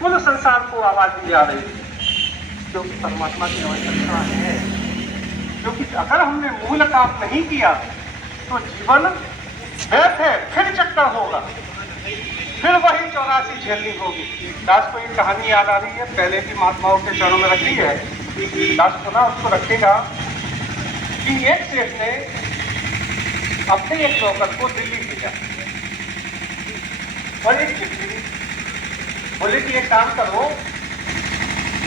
कुल संसार को आवाज दी जा रही है, क्योंकि परमात्मा की आवश्यकता है। क्योंकि अगर हमने मूल काम नहीं किया तो जीवन व्यर्थ है, फिर चक्कर होगा, फिर वही 84 झेलनी होगी। दास को एक कहानी याद आ रही है, पहले भी महात्माओं के चरणों में रखी है। दास सुना उसको रखेगा कि एक सेठ ने अपने एक नौकर को दिल्ली भेजा और एक चिट्ठी दी। बोले कि एक काम करो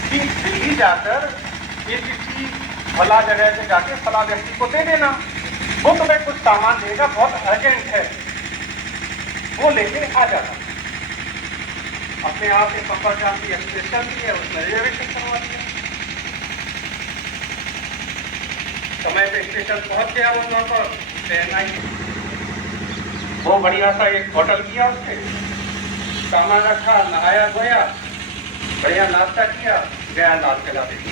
कि दिल्ली जाकर ये चिट्ठी फला जगह से जाके फला व्यक्ति को दे देना, वो तुम्हें कुछ सामान देगा, बहुत अर्जेंट है, वो लेके आ जाना। अपने आप एक संपर्क स्टेशन भी है, उसमें रिजर्वेशन करवा दिया। समय पे स्टेशन पहुंच गया, वो नौकर ट्रेन आई, वो बढ़िया सा एक होटल किया, उसने सामान रखा, नहाया धोया, बढ़िया नाश्ता किया, गया लाल किला देखिए।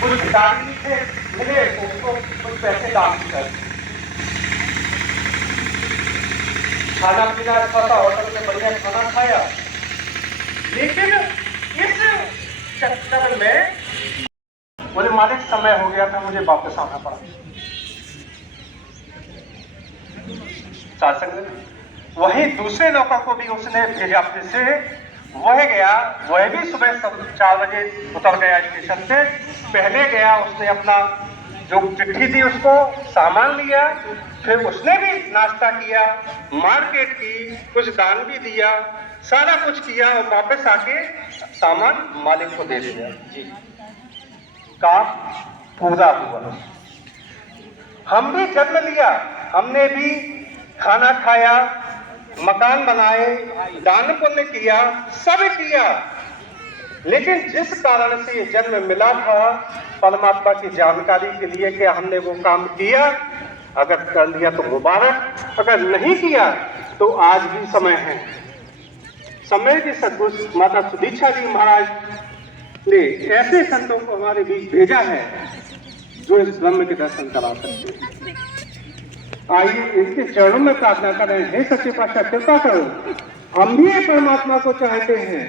कुछ भिखारी थे मिले तो उसको कुछ पैसे दान कर, खाना पीना अच्छा सा होटल में बढ़िया खाना खाया। लेकिन इस चक्कर में बोले मालिक समय हो गया था, मुझे वापस आना पड़ा। वही दूसरे नौकर को भी उसने भेजा फिर से, वह गया, वह भी सुबह 4 बजे उतर गया स्टेशन से। पहले गया, उसने अपना जो चिट्ठी थी उसको सामान लिया, फिर उसने भी नाश्ता किया, मार्केट की, कुछ दान भी दिया, सारा कुछ किया और वापस आके सामान मालिक को दे दिया। जी, काम पूरा हुआ। हम भी जन्म लिया, हमने भी खाना खाया, मकान बनाए, दान पुण्य किया, सब किया, लेकिन जिस कारण से ये जन्म मिला था परमात्मा की जानकारी के लिए कि हमने वो काम किया, अगर कर लिया तो मुबारक, अगर नहीं किया तो आज भी समय है। समय की सदगुरु माता सुदीक्षा जी महाराज ने ऐसे संतों को हमारे बीच भेजा है जो इस ब्रह्म के दर्शन करा सकते हैं। आइए इनके चरणों में प्रार्थना करें, हे सच्चे पातशाह कृपा करो, हम भी परमात्मा को चाहते हैं।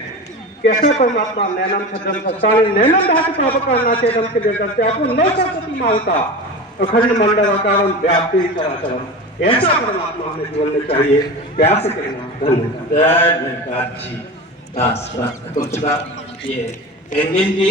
कैसा परमात्मा? नैनम छत्रम सत्साणी नैनम धातु पापकारणा चेतम के निर्दस्य आपको नौ सती मालता अखंड मंडल आकारम व्याप्ति चराचरम, ऐसा परमात्मा हमें जीवन में चाहिए। प्यास से कहना धन्यवाद जी। तो चुका ये हिंदी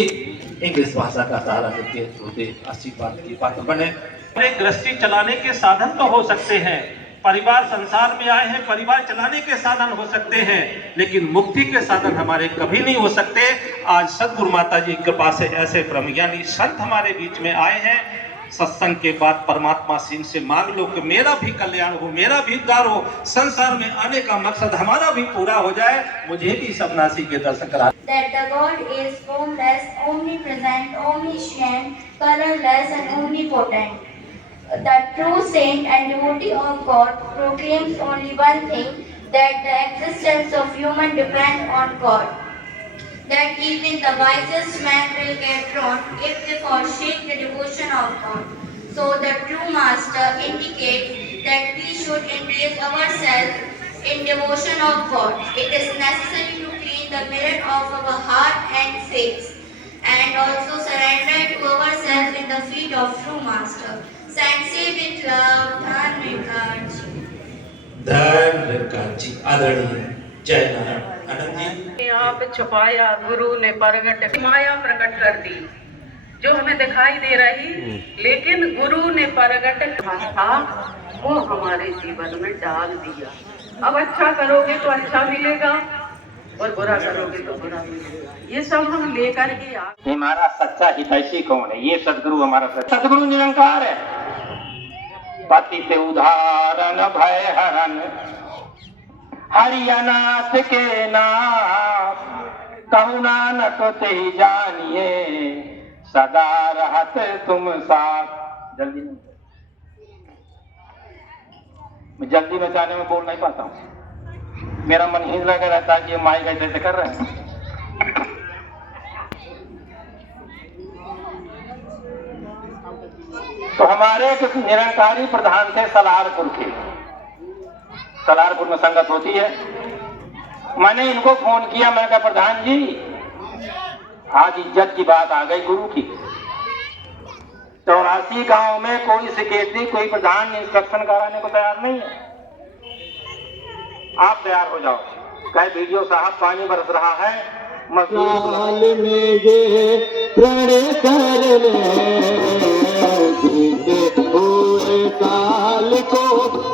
इंग्लिश भाषा का सारा होते अच्छी बात की बात बने। गृहस्थी चलाने के साधन तो हो सकते हैं, परिवार संसार में आए हैं, परिवार चलाने के साधन हो सकते हैं, लेकिन मुक्ति के साधन हमारे कभी नहीं हो सकते। आज सदगुरु माता जी की कृपा से ऐसे ब्रह्मज्ञानी संत हमारे बीच में आए हैं। सत्संग के बाद परमात्मा से इनसे मांग लो कि मेरा भी कल्याण हो, मेरा भी उद्धार हो, संसार में आने का मकसद हमारा भी पूरा हो जाए, मुझे भी सपनासी के दर्शन करा। That the God is formless, omnipresent, omniscient, colorless and omnipotent. The true saint and devotee of God proclaims only one thing, that the existence of human depends on God. That even the wisest man will get wrong if they forsake the devotion of God. So the true master indicates that we should engage ourselves in devotion of God. It is necessary to clean the mirror of our heart and face, and also surrender to ourselves in the feet of true master. Sanctity with love, धन्यवाद जी। आदरणीय जय नारायण। आनंद जी, आप छुपाया गुरु ने प्रगट माया प्रकट कर दी, जो हमें दिखाई दे रही, लेकिन गुरु ने प्रगट था वो हमारे जीवन में डाल दिया। अब अच्छा करोगे तो अच्छा मिलेगा और बुरा करोगे तो बुरा मिलेगा। ये सब हम लेकर ही हमारा सच्चा हितैषी कौन है? ये सदगुरु हमारा सदगुरु निरंकार है। पतित उदाहरण भय हरण हरियानाथ के नाम, कहु नानक ते जानिए सदा रहत तुम साथ। जल्दी में जाने में बोल नहीं पाता हूँ, मेरा मन हिल लगा रहता है कि ये माइक ऐसे कर रहे हैं। तो हमारे एक निरंकारी प्रधान थे सलारपुर के, सलारपुर में संगत होती है। मैंने इनको फोन किया, मैं कहा प्रधान जी आज इज्जत की बात आ गई गुरु की। 84 गांव में कोई सेक्रेटरी कोई प्रधान इंस्ट्रक्शन कराने को तैयार नहीं है, आप तैयार हो जाओ। कहे वीडियो साहब पानी बरस रहा है, साल में ये प्रण कर ले, बीते हुए साल को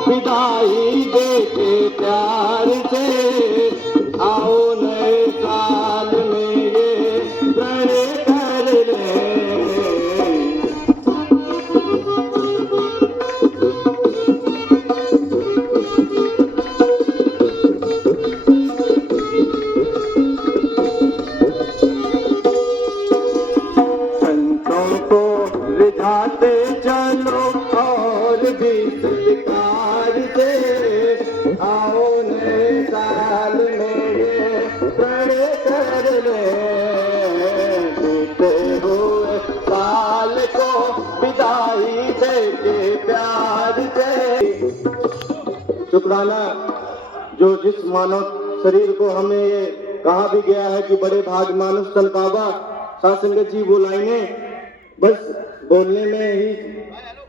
विदाई दे के प्यार से, आओ नए साल में ये प्रण कर ले। रिझाते चलो और भी सत्कार से, आओ नए साल में ये प्रण कर ले, बीते हुए साल को विदाई दे के प्यार से। शुक्राना जो जिस मानव शरीर को हमें ये कहा भी गया है कि बड़े भाग मानुष तन पावा, साथ संगत जी वो लाइनें बस बोलने में ही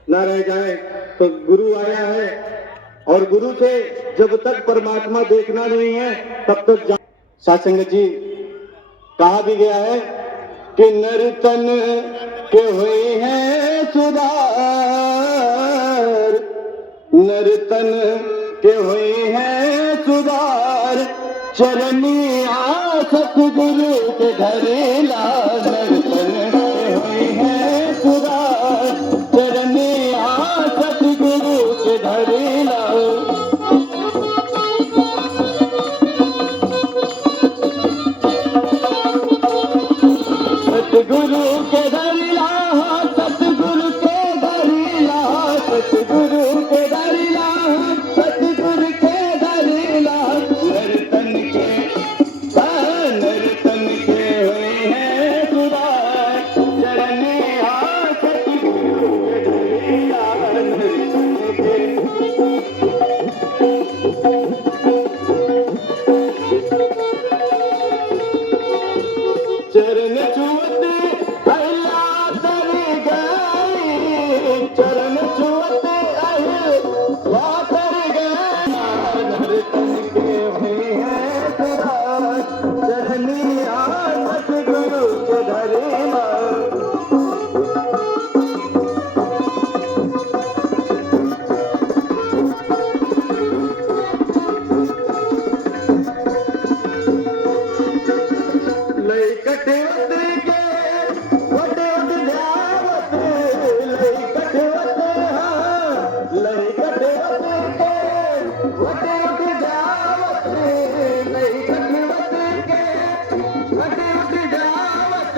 न रह जाए। तो गुरु आया है और गुरु से जब तक परमात्मा देखना नहीं है तब तक सासंग जी कहा भी गया है कि नर्तन के हुए हैं सुधार, नर्तन के हुए हैं सुधार, चरनिया सतगुरु के धरेला, नर्तन के हुए हैं सुधार, चरनिया सतगुरु के धरेला। सतगुरु के धरेला, सतगुरु के धरेला, सतगुरु के धरेला, सतगुरु के धरेला, नर्तन के हुए हैं सुधार, चरनिया सतगुरु के धरेला, नर्तन के। चरण छुअते अहिल्या तरी गई, चरण छुअते अहिल्या तरी गई, नर्तन के हुए हैं सुधार, चरनिया सतगुरु के धरेला। लई कटवत के वट ध्यावत, लई कटवत लई कटवत के वट ध्यावत, लई कटवत के वट ध्यावत,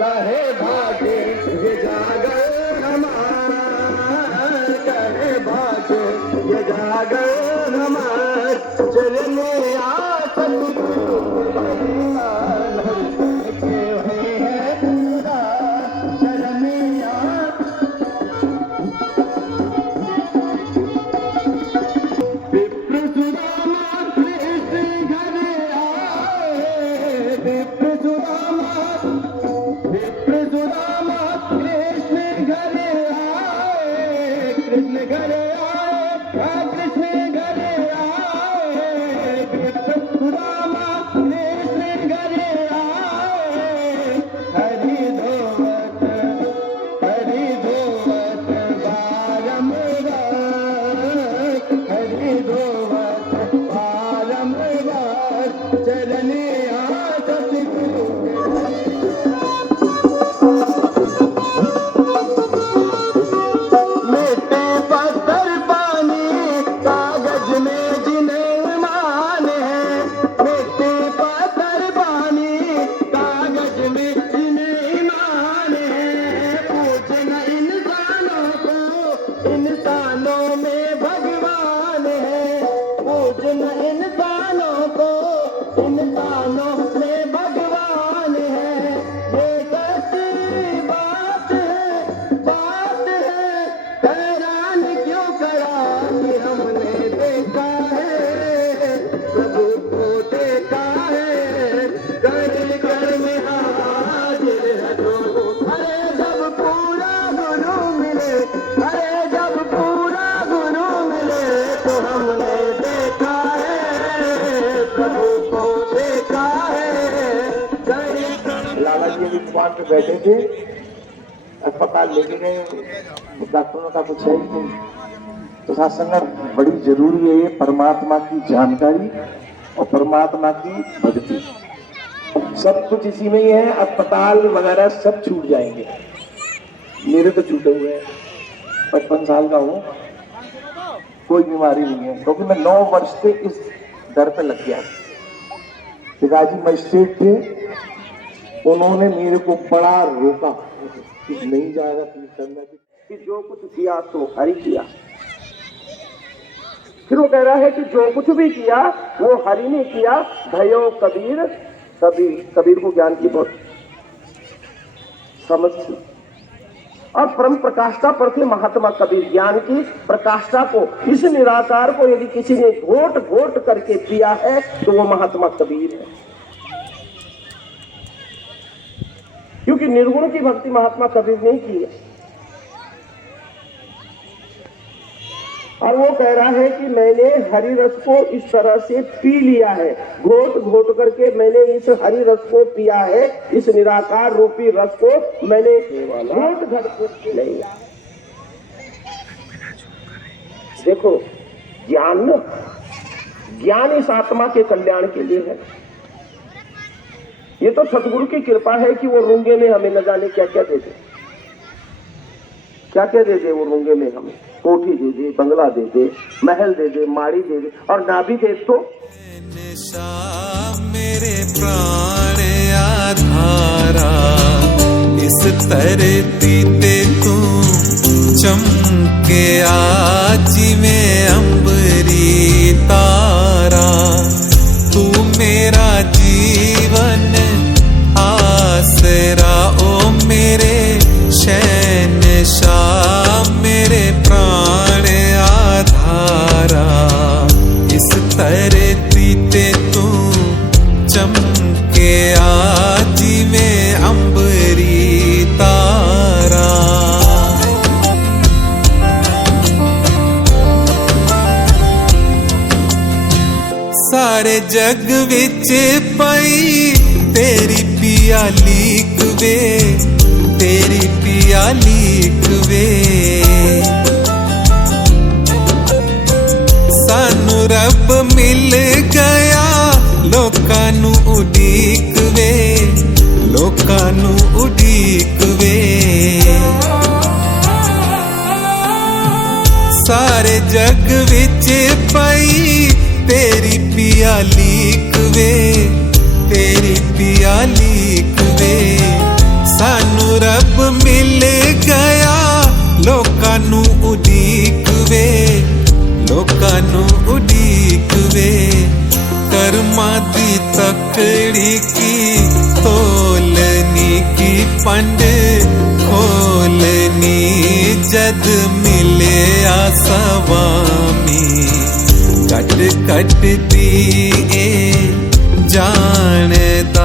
काहे भाग ये जागर हमार, काहे भाग ये जागर हमार, चलने आ सतगुरु के धरेला, नर्तन के हुए हैं सुधार, चरनिया। विप्र सुदामा कृष्ण घर आए, विप्र सुदामा कृष्ण घर आए, कृष्ण घर आए, कृष्ण घर आए, विप्र सुदामा कृष्ण घर आए, हरि धोवत बारंबार, हरि धोवत बारंबार, चरनिया सतगुरु के। मिट्टी पत्थर पानी कागज में जिन्हें मान है, मिट्टी पत्थर पानी कागज में जिन्हें मान है, पूछना इंसानों को इंसानों में भगवान है, पूछना इंसानों को इंसानों में भगवान है, ये सच्ची बात है, हैरान क्यों प्रभु को देखा है, कर कर में हाजिर है जो। अरे जब पूरा गुरु मिले, अरे जब पूरा गुरु मिले, तो हमने देखा है, प्रभु को देखा है, कर कर। लाला जी अभी दुकान पे बैठे थे, अस्पताल लेके गए, डॉक्टरों का कुछ है ही नहीं। तो साथ संगत बड़ी जरूरी है ये परमात्मा की जानकारी और परमात्मा की भक्ति। सब कुछ इसी में ही है। अस्पताल वगैरह सब छूट जाएंगे, मेरे तो छूटे हुए हैं। 55 साल का हूँ, कोई बीमारी नहीं है, क्योंकि मैं 9 वर्ष से इस दर पे लग गया। पिताजी मजिस्ट्रेट थे, उन्होंने मेरे को बड़ा रोका कि नहीं जाएगा करना, कि जो कुछ किया तो हरि किया। फिर वो कह रहा है कि जो कुछ भी किया वो हरि ने किया, भयो कबीर। कबीर को ज्ञान की बहुत समझ थी और परम प्रकाष्ठा पर थे महात्मा कबीर। ज्ञान की प्रकाष्ठा को, इस निराकार को यदि किसी ने घोट घोट करके पिया है तो वो महात्मा कबीर है, क्योंकि निर्गुण की भक्ति महात्मा कबीर ने की है। और वो कह रहा है कि मैंने हरि रस को इस तरह से पी लिया है, घोट घोट करके मैंने इस हरि रस को पिया है, इस निराकार रूपी रस को मैंने घोट घोट के लिया। देखो ज्ञान इस आत्मा के कल्याण के लिए है। ये तो सतगुरु की कृपा है कि वो रूंगे में हमें न जाने क्या क्या दे दे, क्या क्या दे दे वो रूंगे में हमें। कोठी दे दे, बंगला दे दे, महल दे दे, माड़ी दे दे, और ना भी दे तो मेरे प्राण आधारा, इस धरती पे तू चमके आज में अंबरी तारा। तू मेरा जीवन आसरा, ओ मेरे शहंशाह, मेरे प्राण आधारा। इस धरती पे तू चमके आज में अंबरी तारा। सारे जग विच पई तेरी पियाली कवे, तेरी पियाली कवे। सानू रब मिल गया, लोकां नू उडीक वे, लोकां नू उडीक वे। सारे जग विच पई तेरी पियाली कवे, तेरी पियाली कवे। सानू रब मिल गया, लोकां नू उडीक वे, लोकां नू उडीक वे। कर्मां दी तकड़ी की तोलनी की पंड खोलनी, जद मिले स्वामी कट कट दी जान दा।